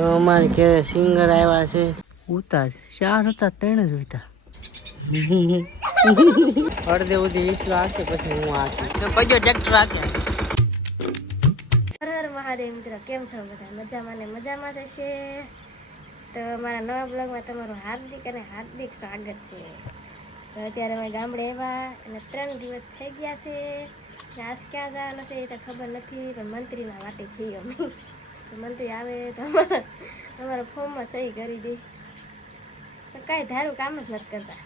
અમારે ઘરે સિંગર આવ્યા છે. ઉતા 4 હતા 3 જ ઉતા. અડધે સુધી વિસલો હાકે પછી હું હાકી તો પજો ટ્રેક્ટર હાકે. હર હર મહાદેવ મિત્રો, કેમ છો બધા? મજામાં ને મજામાં જ હશે. તો મારા નવા બ્લોગમાં તમારું હાર્દિક અને હાર્દિક સ્વાગત છે. તો અત્યારે અમે ગામડે આવ્યા અને 3 દિવસ થઈ ગયા છે. આજ ક્યાં જવાનું છે એ તો ખબર નથી, પણ મંત્રીના વાટે છીએ અમે. તો મંત્રી આવે તો અમારા ફોર્મમાં સહી કરી દે. તો કાંઈ ધારું કામ જ નથી કરતા.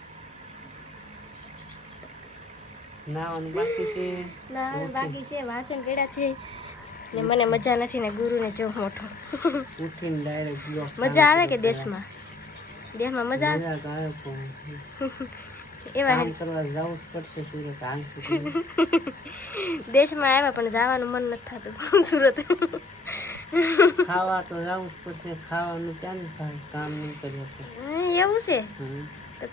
નાવાનું બાકી છે. નાવાનું બાકી છે, વાસણ પડ્યા છે ને મને મજા નથી ને ગુરુને જો મોટો ઉઠીને ડાયરેક્ટ મજા આવે કે દેશમાં મજા આવે એવા કામ કરવા જવું પડશે સુરત હાલશે. દેશમાં આવ્યા પણ જવાનું મન નથી થતું સુરત. ખાવા તો જવું જ પડશે, ખાવાનું ક્યાં થાય કામ નહીં કર્યું તો એવું છે. તો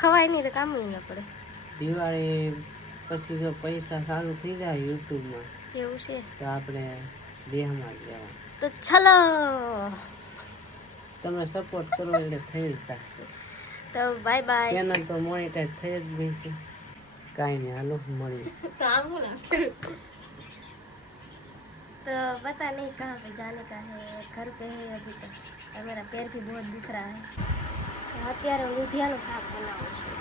ખવાય નહીં તો કામ ન પડે. દિવાળી પછી જો પૈસા ચાલુ થઈ જાય યુટ્યુબમાં એવું છે તો આપણે દેહમાં જ જવાનું. તો ચલો તમે સપોર્ટ કરો એટલે થઈ જ જાય. તો બાય બાય. ચેનલ તો મોનિટાઈઝ થઈ જ ગઈ છે. કાંઈ નહીં, હાલો મળીએ. तो पता नहीं कहाँ पे जाने का है, घर पे है अभी तक और मेरा पैर भी बहुत दुख रहा है. અત્યારે હું દૂધિયાનું શાક બનાવું છું.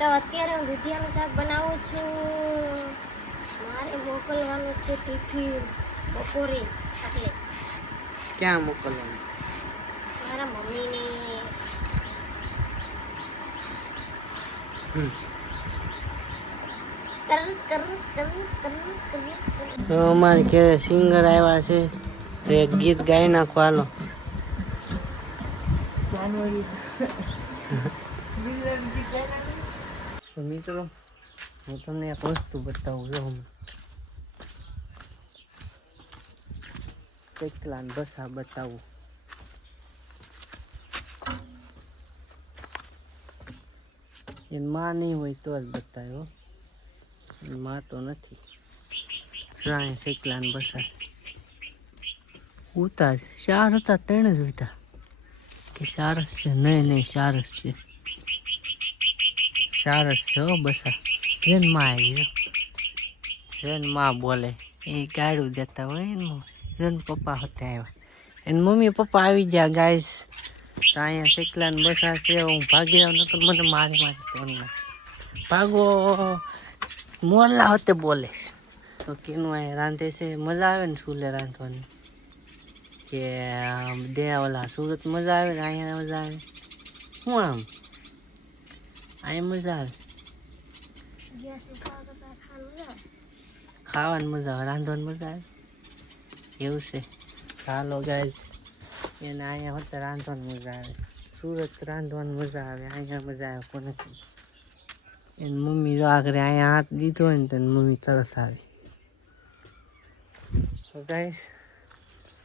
તો અત્યારે હું દૂધિયાનું શાક બનાવું છું. મારે મોકલવાનું છે ટિફિન બપોરે. એટલે ક્યાં મોકલવાનું? મારા મમ્મીને. તો અમારે ઘરે સિંગર આવ્યા છે તો એક ગીત ગાઈ નાખો હાલો. તો મિત્રો હું તમને એક વસ્તુ બતાવું છું. કેટલા બસા બતાવું. એ માં નહીં હોય તો જ બતાવ્યો, માં તો નથી. રાય શેકલાન બસા ઉતા 4 હતા 3 જ ઉતા કે 4 જ છે? નહીં 4 જ છે. 4 જ છે હો બસા. જેન માં આવી જેન માં બોલે એ ગાડું દેતા હોય ને. જેન પપ્પા હતા આવ્યા એને મમ્મી પપ્પા આવી ગયા ગાઈસ. તો અહીંયા શેકલાન બસા છે. હું ભાગી રહ્યો નતો મને મારી ભાગો મોરલા હોતે બોલે. તો કેનું અહીંયા રાંધે છે. મજા આવે ને ચૂલે રાંધવાની કે ઓલા સુરત મજા આવે ને અહીંયા મજા આવે. શું આમ અહીંયા મજા આવે, ખાવાની મજા આવે, રાંધવાની મજા આવે એવું છે. ચાલો ગાઈસ, એને અહીંયા હોતે રાંધવાની મજા આવે. સુરત રાંધવાની મજા આવે, અહીંયા મજા આવે કોને. એની મમ્મી જો આગળ અહીંયા હાથ દીધો હોય ને તો મમ્મી તરસ આવે. તો ગાઈસ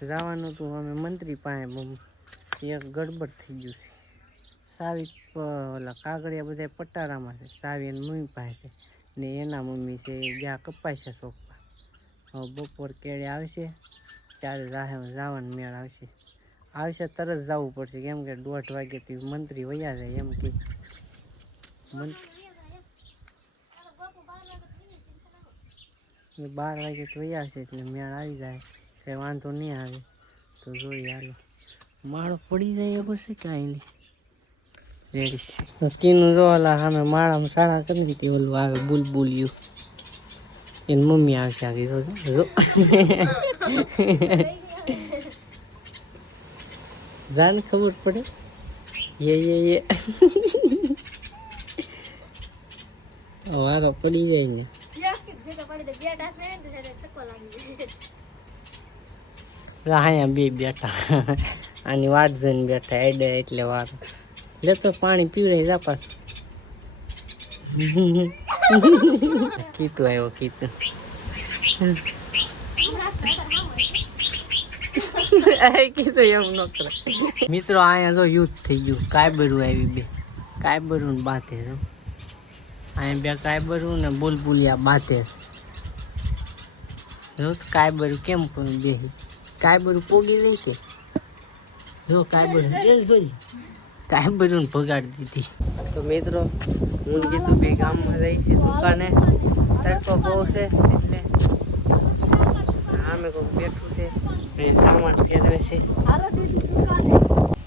જવાનું હતું અમે મંત્રી પાસે. એક ગડબડ થઈ ગયું છે. સાવી ઓલા કાગળિયા બધા પટારામાં છે. સાવી એની મમ્મી પાસે છે ને એના મમ્મી છે જ્યાં કપાય છે સોપા. હવે બપોર કેળે આવશે ત્યારે જવાનું મેળ આવશે તરત જવું પડશે, કેમ કે 1:30 વાગ્યાથી મંત્રી વયા જાય એમ કે. 12 વાગે તો વયા છે એટલે મેળ આવી જાય, કંઈ વાંધો નહીં આવે. તો જોઈએ હાલો. માળો પડી જાય એવું છે કાંઈ રેડી છે. કીનું જોવાલા સામે માળામાં સાડા કરી દીધી. ઓલું આવે બુલબુલિયું એની મમ્મી આવશે આગળ જો જાને ખબર પડે. એ વારો પડી જાય ને. અહીંયા બે બેઠા આની વાત જોઈને બેઠા એડે એટલે વાર લેતો પાણી પીવડે જા પાછું. કીધું આવ્યો કીધું. કીધું એવું ન કરે. મિત્રો અહીંયા જો યુદ્ધ થઈ ગયું. કાયબરું આવી બે કાયબરું બાંધે છે. અહીંયા બે કાયબરું ને બુલબુલિયા બાંધે. જો કાયબરું કેમ પણ બેહી કાંઈ બધું પોગી દઈ છે જો કાંઈ બધું કાંઈ બધું ભગાડી દીધી. તો મિત્રો હું કીધું બે ગામમાં રહી છે દુકાને તડકો બહુ છે એટલે આમે કોઈ બેઠું છે એ સામાન ફેરવે છે.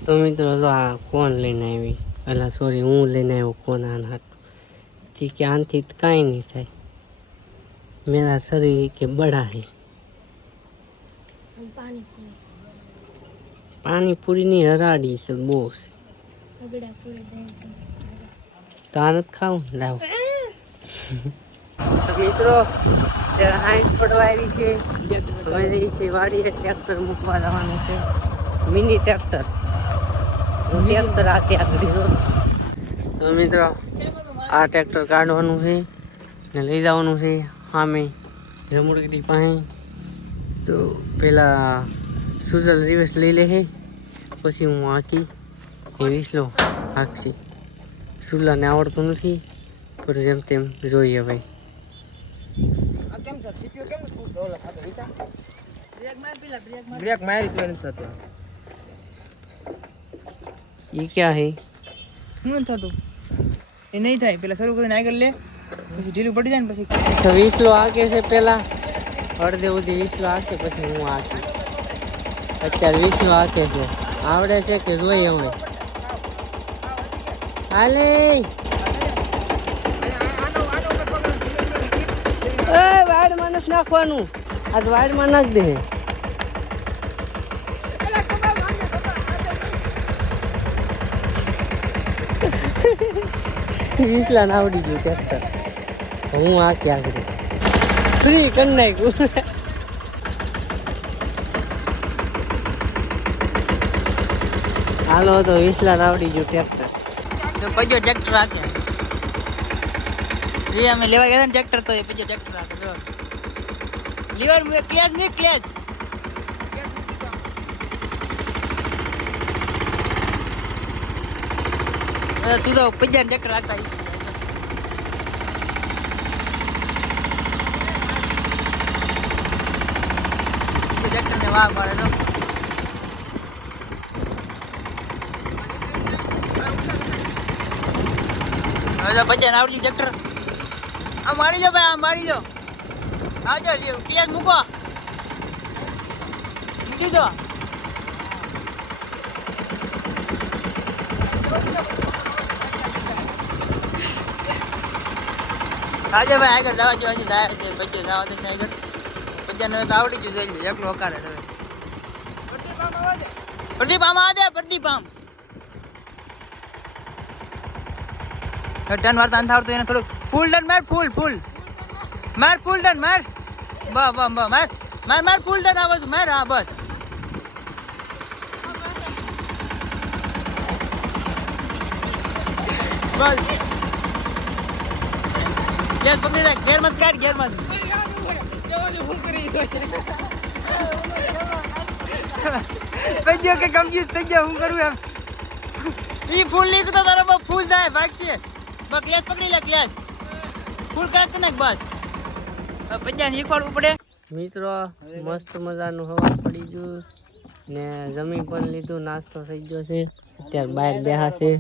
તો મિત્રો જો આ કોણ લઈને આવી પેલા સોરી હું લઈને આવ્યો કોણ આના હાથ કે આનથી કાંઈ નહીં થાય મેરા શરીર કે બડા હે. પાણીપુરીની હરાડી છે બહુ છે તાર જ ખાવું લાવ. તો મિત્રો હાઈટ પડવા આવી છે હવે જઈ છે વાડીએ ટ્રેક્ટર મૂકવા જવાનું છે મિની ટ્રેક્ટર ટ્રેક્ટર આખી આગળ. તો મિત્રો આ ટ્રેક્ટર કાઢવાનું છે ને લઈ જવાનું છે સામે જમુરગીરી પાસે. તો પેલા સુજલ રિવર્સ લઈ લે છે પછી હું હાંકી એ વિસલો હાંકશી. સુલાને આવડતું નથી પણ જેમ તેમ જોઈએ ભાઈ. બ્રેક મારી તો નથી થતો. એ ક્યાં હે શું થતું એ નહીં થાય પેલા શરૂ કરીને આગળ લે પછી ઢીલું પડી જાય ને પછી તો વિસલો હાંકે છે પેલા અડધે સુધી વિસલો હાંકે પછી હું હાંકી. અત્યારે વિસલો હાંકે છે આવડે છે કે જોઈએ હવે હાલે વાડમાં નથી નાખવાનું આ તો વાડમાં નાખ દે. વિસલા ને આવડી ગયું ટ્રેક્ટર હું આ ક્યાં કરું ફ્રી કરી નાખ્યું. હાલો તો વિસલા ને આવડી ગયું ટ્રેક્ટર. તો પછી ટ્રેક્ટર રાખે જે અમે લેવા ગયા ને ટ્રેક્ટર તો એ પછી ટ્રેક્ટર રાખે જો લીવર મે ક્લેચ મે ક્લેચ સુધો પછી ટ્રેક્ટર રાખતા ટ્રેક્ટર ને વાહ મારે તો પછી આવડી ટ્રેક્ટર આ મારી જો ભાઈ આ મારી જો આવજો ક્લેચ મૂકો મૂકી દો. આજે ભાઈ આગળ જવા જો હજી જાય છે પછી જવા દે આગળ પછી હવે આવડી ગયું જોઈ એકલો હકારે હવે પ્રદીપ આમ આ દે પ્રદીપ આમ ટન વાર્તા અંધારતું એને થોડુંક ફૂલ ડન માર ફૂલ માર ફૂલ ડન માર બસ માર ફૂલ ડન આવે માર હા બસ બસ ગેર પકડી રાખ ગેર મત કાઢ ગેર મત કઈ કે કન્ફ્યુઝ થઈ ગયા હું કરું એમ ઈ ફૂલ લીક તો તારો ફૂલ જાય ભાગશે બસ ક્લેસ પકડી લે ક્લેસ ફૂલ કાઢ નાખ બસ પૈસા શીખવાડવું પડે. મિત્રો મસ્ત મજાનું હવા પડી ગયું ને જમી પણ લીધું નાસ્તો થઈ ગયો છે અત્યારે બહાર બેહા છે.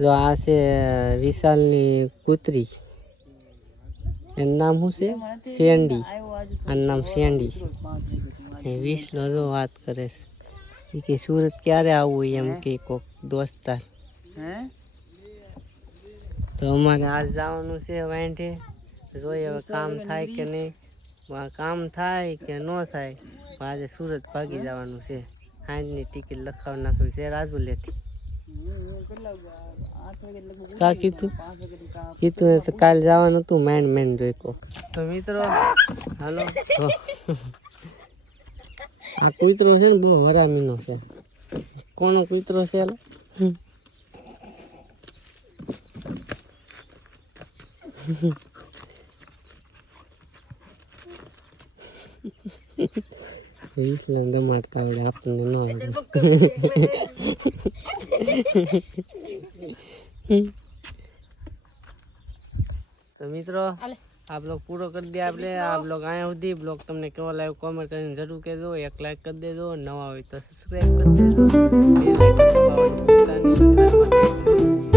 જો આ છે વિશાલની કૂતરી એનું નામ શું છે શેન્ડી આનું નામ શેન્ડી એ વિસલો જો વાત કરે છે કે સુરત ક્યારે આવવું એમ કે કોક દોસ્તાર. તો અમારે આજ જવાનું છે વાંઢે જોઈએ હવે કામ થાય કે નહીં કામ થાય કે ન થાય આજે સુરત ભાગી જવાનું છે. સાંજની ટિકિટ લખાવી નાખવી છે રાજુલેથી. કા કીધું તો કાલે જવાનું હતું મેન જોઈકો. તો મિત્રો હાલો આ કૂતરો છે ને બહુ હરામીનો છે. કોનો કૂતરો છે હાલો વિસલાને રમાડતા આવડે આપણને ન આવડે. તો મિત્રો આ બ્લોગ પૂરો કરી દે આપણે. આ બ્લોગ અહીંયા સુધી. બ્લોગ તમને કેવો લાગ્યો કોમેન્ટ કરીને જરૂર કહેજો. એક લાઈક કરી દેજો, નવા હોય તો સબસ્ક્રાઈબ કરી દેજો, બે લાઈક દબાવવાનું ભૂલતા નહીં.